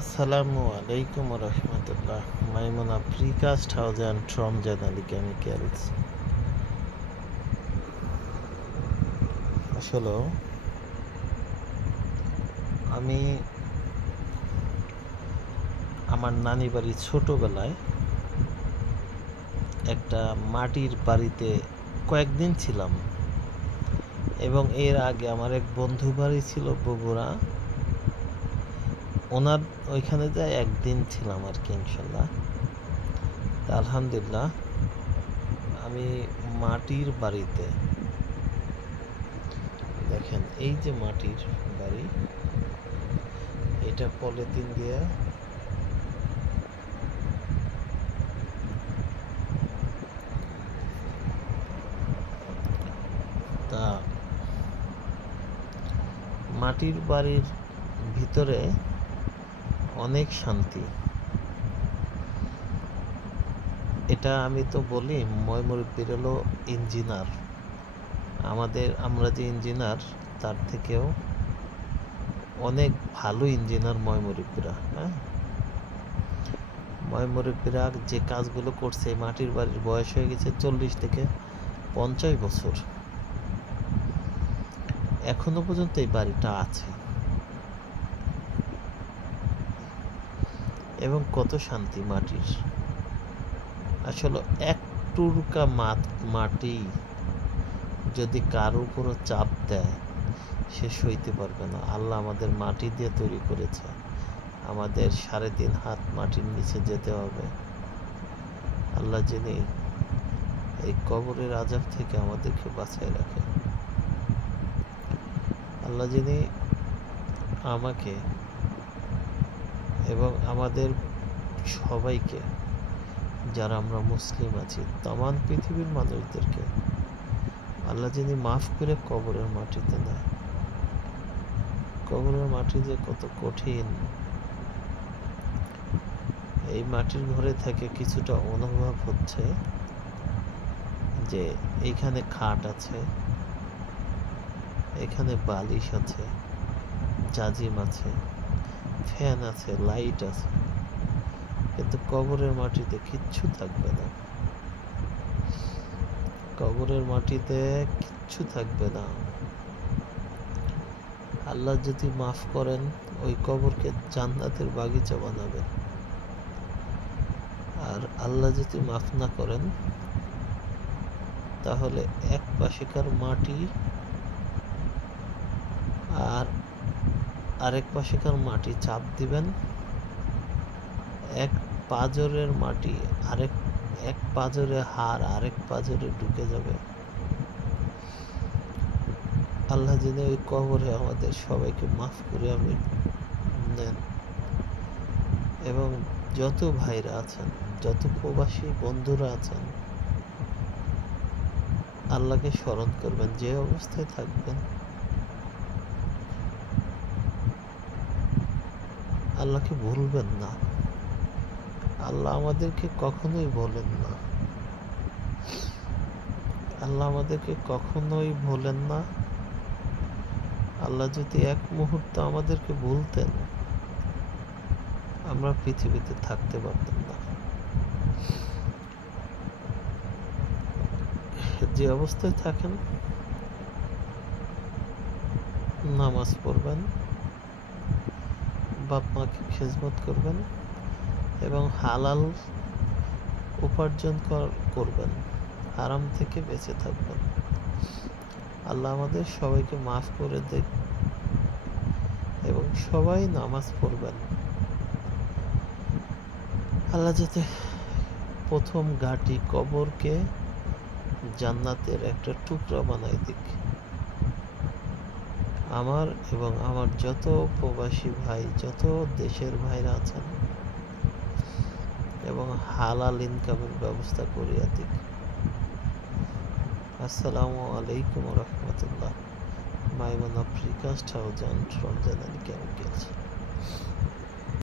আসসালামু আলাইকুম রহমতুল্লাহ। Maimuna precast house and Ramzan Ali chemicals. আসলে আমি আমার নানি বাড়ি ছোটোবেলায় একটা মাটির বাড়িতে কয়েকদিন ছিলাম, এবং এর আগে আমার এক বন্ধু বাড়ি ছিল বগুড়া, ওনার ওইখানে যাই একদিন ছিলাম আর কি। ইনশাল্লাহ আলহামদুলিল্লাহ আমি মাটির বাড়িতে, দেখেন এই যে মাটির বাড়ি, এটা পলিথিন দিয়ে তা মাটির বাড়ির ভিতরে অনেক শান্তি। এটা আমি তো বলি ময়মুরব্বির হলো ইঞ্জিনিয়ার, আমরা যে ইঞ্জিনিয়ার তার থেকেও অনেক ভালো ইঞ্জিনিয়ার ময়মুরব্বিরা। হ্যাঁ, ময়মুরব্বিরা যে কাজগুলো করছে, মাটির বাড়ির বয়স হয়ে গেছে 40 থেকে 50 বছর, এখনো পর্যন্ত এই বাড়িটা আছে, এবং কত শান্তি মাটির। আসলে এক টুকরা মাটি যদি কারো উপরও চাপ দেয়, সে সইতে পারবে না। আল্লাহ আমাদের মাটি দিয়ে তৈরি করেছে, আমাদের 3.5 হাত মাটির নিচে যেতে হবে। আল্লাহ যিনি এই কবরের আযাব থেকে আমাদেরকে বাঁচায় রাখে, আল্লাহ যিনি আমাকে এবং আমাদের সবাইকে, যারা আমরা মুসলিম আছি, তামাম পৃথিবীর মানুষদেরকে আল্লাহ যিনি মাফ করে কবরের মাটিতে নেয়। কবরের মাটি যে কত কঠিন, এই মাটির ঘরে থেকে কিছুটা অনুভব হচ্ছে যে এইখানে খাট আছে, এখানে বালিশ আছে, জাজিম আছে, ফ্যান আছে, লাইট আছে, কিন্তু কবরের মাটিতে কিচ্ছু থাকবে না। কবরের মাটিতে কিচ্ছু থাকবে না। আল্লাহ যদি মাফ করেন, ওই কবরকে জান্নাতের বাগিচা বানাবেন, আর আল্লাহ যদি মাফ না করেন, তাহলে এক পাশেকার মাটি আর আরেক পাশেকার মাটি চাপ দিবেন, এক পাঁজরের মাটি এক পাঁজরে হাড় আরেক পাঁজরে ঢুকে যাবে। আল্লাহ যিনি ওই কবরে আমাদের সবাইকে মাফ করে আমি নেন, এবং যত ভাইরা আছেন, যত প্রবাসী বন্ধুরা আছেন, আল্লাহকে স্মরণ করবেন, যে অবস্থায় থাকবেন আল্লাহকে ভুলবেন না। আল্লাহ আমাদেরকে কখনোই বলেন না, আল্লাহ আমাদেরকে কখনোই ভোলেন না। আল্লাহ যদি এক মুহূর্ত আমাদেরকে ভুলতেন, আমরা পৃথিবীতে থাকতে পারতাম না। যে অবস্থায় থাকেন, নামাজ পড়বেন, বাপ মাকে খেজমত করবেন, এবং হালাল উপার্জন করবেন, হারাম থেকে বেঁচে থাকবেন। আল্লাহ আমাদের সবাইকে মাফ করে দেখ, এবং সবাই নামাজ পড়বেন। আল্লাহ যাতে প্রথম ঘাটি কবরকে জান্নাতের একটা টুকরা বানাই দিক। আমার এবং আমার যত প্রবাসী ভাই, যত দেশের ভাইরা আছেন, এবং হালাল ইনকামের ব্যবস্থা করিয়া দিক। আসসালামু আলাইকুম রহমতুল্লাহ। Maimuna precast house and Ramzan Ali chemicals.